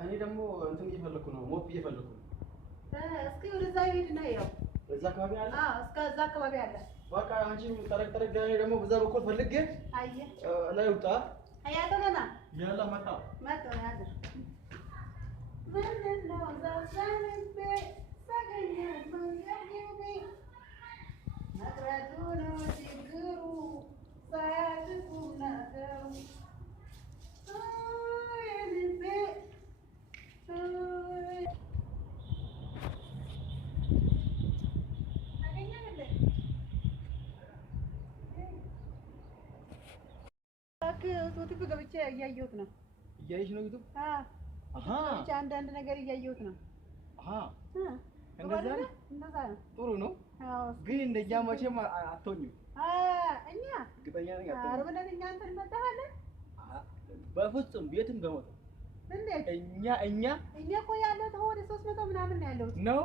أنا دمو أنتم يفلكونه مو بيفلكونه. اسكي ورزاي يدنا يو. رزاك ما بيعلم. اسكا زاك ما بيعلم. بقى أنتي ترك جاي دمو بزار بكون فلقة. أيه. لا يوتا. هيا تمام. يلا ما تاو. ما تاو هذا. من النوزة سامن بي سجنة من يجيبي. نكردونا تجرو ساعدكونا كرو. ሶቲ በገብቼ እያየሁት ነው። እያየሽ ነው ዩቱብ? አሃ ብቻ አንዳንድ ነገር እያየሁት ነው። አሃ እንደዛ ነው። ጥሩ ነው። ግን እንደኛ መቼም አትሆኝም። እኛ እርግጠኛ ነኝ አትሆኝም። ኧረ ብለን እኛ እንትን እንመጣለን። በፍጹም ቤትም በሞተው እንዴት እኛ እኮ ያለው ተወደ 300 ምናምን ነው ያለው ነው።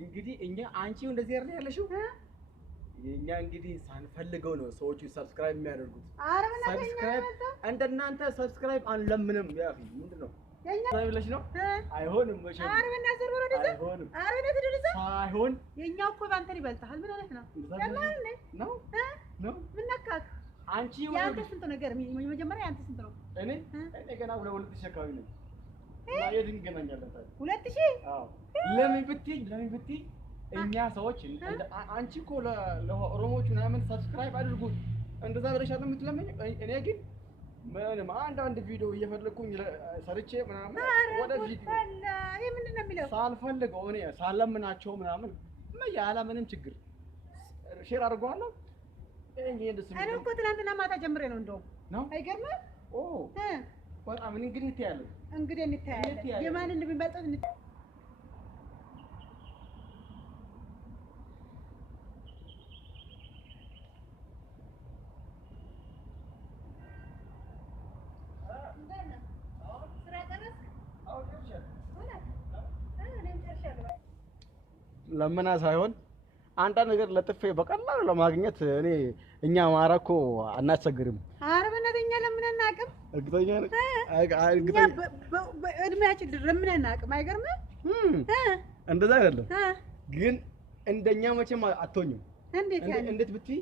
እንግዲህ እኛ አንቺው እንደዚህ አይደል ያለሽው? የኛ እንግዲህ ሳንፈልገው ነው ሰዎቹ ሰብስክራይብ የሚያደርጉት። ሰብስክራይብ እንደናንተ ሰብስክራይብ አንለምንም። ያፊ ምንድነው የኛ ብለሽ ነው? አይሆንም መቼም። አረብና ዘር ወደ ዘር አይሆንም። አረብና ትደርዛ ሳይሆን የኛው እኮ ባንተን ይበልጣል። ምን ማለት ነው? ያላል ነው ነው ምን ነካክ? አንቺ ያንተ ስንት ነገር መጀመሪያ ያንተ ስንት ነው? እኔ ገና 2000 አካባቢ ነኝ። እና የት እንገናኛለን ታዲያ? 2000? አዎ። ለምን ብትይ እኛ ሰዎች አንቺ እኮ ለኦሮሞቹ ምናምን ሰብስክራይብ አድርጉት እንደዛ ብለሽ አይደል የምትለምኝ? እኔ ግን ምንም አንድ ቪዲዮ እየፈለኩኝ ሰርቼ ምናምን ወደ ቪዲዮ ይሄ ምንድን ነው የሚለው? ሳልፈልገው እኔ ሳለምናቸው ምናምን ያለ ምንም ችግር ሼር አድርገዋለሁ። እኔ እኮ ትናንትና ማታ ጀምሬ ነው እንደው ነው። አይገርምም? በጣም እንግዲህ እንታያለን። የማን እንደሚበልጠው ለምና ሳይሆን አንዳንድ ነገር ለጥፌ በቀላሉ ለማግኘት እኛ አማራ እኮ አናስቸግርም። ኧረ በእናትህ ለምን አናውቅም? እርግጠኛ ነኝ እድሜያችን ለምን አናውቅም? አይገርምም? እንደዛ አይደለም ግን እንደኛ መቼም አትሆኝም። እንዴት ብትይ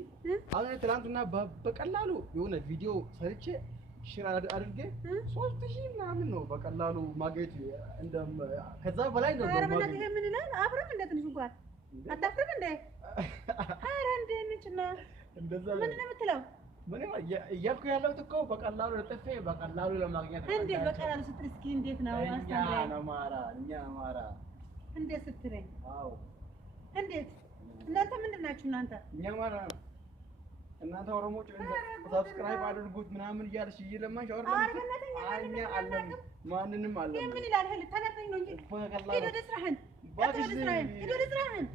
አሁን ትናንትና በቀላሉ የሆነ ቪዲዮ ሰርቼ ሼር አድርጌ 3000 ምናምን ነው በቀላሉ ማግኘት ከዛ በላይ ነው። ኧረ በእናትህ ምን ይላል? አፍረም እንደ ትንሽ እንኳን አታፍርም እንዴ? ኧረ እንደ እንችና እንደዛ ምን ነው የምትለው? ምን እያልኩ ያለሁት እኮ በቀላሉ ለጥፌ በቀላሉ ለማግኘት ነው። እንዴት በቀላሉ ስትል እስኪ እንዴት ነው አስተምረኝ። እኛ አማራ እንዴት ስትለኝ? አዎ እንዴት እናንተ ምንድን ናችሁ እናንተ? እኛ አማራ እናንተ ኦሮሞዎች ሰብስክራይብ አድርጉት ምናምን እያልሽ እየለማንሽ አለም ማንንም አለ ምን ይላል? ህል ተነፈኝ ነው እንጂ ሄዶ ደስራህን ሄዶ ደስራህን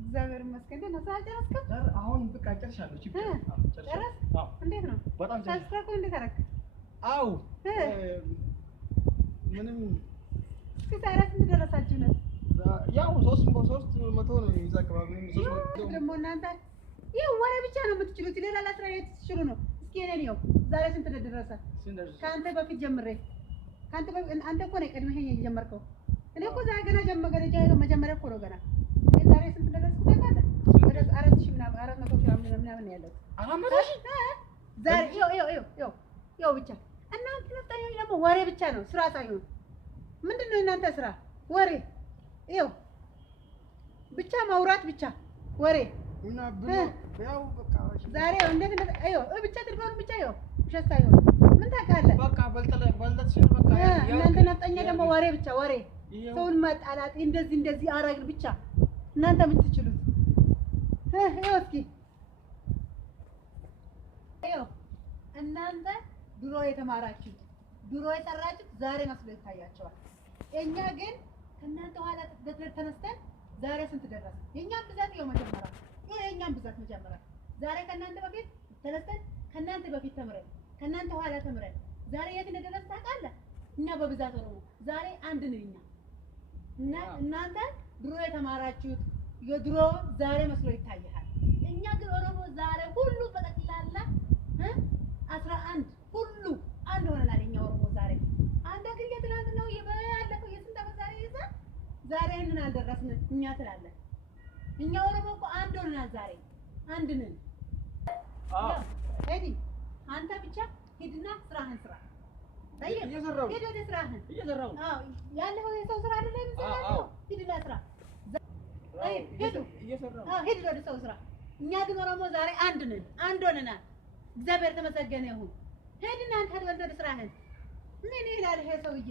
እግዚአብሔር ይመስገን። ነው ሳልጨረስከ አሁን በቃ ጨርሻለሁ። ጨረስ? እንዴት ነው? በጣም ሳልጨርስ እንዴት አደረክ? አው ምንም ዛሬ ስንት ደረሳችሁ ነው? ያው 300 ነው ይዛቀባብ ነው 300 ደግሞ እናንተ ይሄ ወሬ ብቻ ነው የምትችሉት ሌላ ላስራ ትችሉ ነው። እስኪ እኔን ይኸው ዛሬ ስንት ደረሰ? ካንተ በፊት ጀምሬ ካንተ አንተ እኮ ነው ቀድመህ የጀመርከው። እኔ እኮ ዛሬ ገና መጀመሪያ እኮ ነው ገና ዛሬ ስንት ደረስኩ ታውቃለህ? ወደ 4000 ምናምን 400 ምናምን ያለው ዛሬ ይኸው ብቻ እናንተ ነጣየው ደግሞ ወሬ ብቻ ነው ስራ ሳይሆን ምንድነው እናንተ ስራ ወሬ ይኸው ብቻ ማውራት ብቻ ወሬ እና ያው በቃ ዛሬ እንዴት ይኸው ብቻ ትርፋኑ ብቻ ይኸው ውሸት ሳይሆን ምን ታውቃለህ? በቃ በልጠት ሲል በቃ እናንተ ነጣኛ ደግሞ ወሬ ብቻ ወሬ ሰውን ማጣላት እንደዚህ አረግን ብቻ እናንተ የምትችሉት ይኸው እስኪ ይኸው እናንተ ድሮ የተማራችሁ ድሮ የሰራችሁ ዛሬ መስሎ ይታያቸዋል። እኛ ግን ከእናንተ ኋላ ተነስተን ዛሬ ስንት ደረሰ? የኛም ብዛት ይኸው መጀመሪያ የኛም ብዛት መጀመሪያ ዛሬ ከእናንተ በፊት ተነስተን ከእናንተ በፊት ተምረን ከእናንተ ኋላ ተምረን ዛሬ የት እንደደረሰ ታውቃለህ? እኛ በብዛት ኦሮሞ ዛሬ አንድ ነን እኛ እና እናንተ ድሮ የተማራችሁት የድሮ ዛሬ መስሎ ይታያል። እኛ ግን ኦሮሞ ዛሬ ሁሉ በጠቅላላ 11 ሁሉ አንድ ሆነናል። እኛ ኦሮሞ ዛሬ አንተ ግን የትናንት ነው ያለፈው የስንት ዓመት ዛሬ እንን አልደረስን እኛ ትላለህ። እኛ ኦሮሞ እኮ አንድ ሆነናል ዛሬ አንድ ነን። ሄዲ አንተ ብቻ ሂድና ስራህን ስራ። እየሰራሁ ሄድ ወደ ስራህን እየሰራሁ ያለው የሰው ስራ አይደለም የምትሰራው። ሂድና ስራ ሂድ ወደ ሰው ስራ። እኛ ግን ኦሮሞ ዛሬ አንድ ነን አንድ ሆነናል። እግዚአብሔር ተመሰገነ ይሁን። ሄድና አንተ ወደ ስራህን ምን ይላል ይሄ ሰውዬ?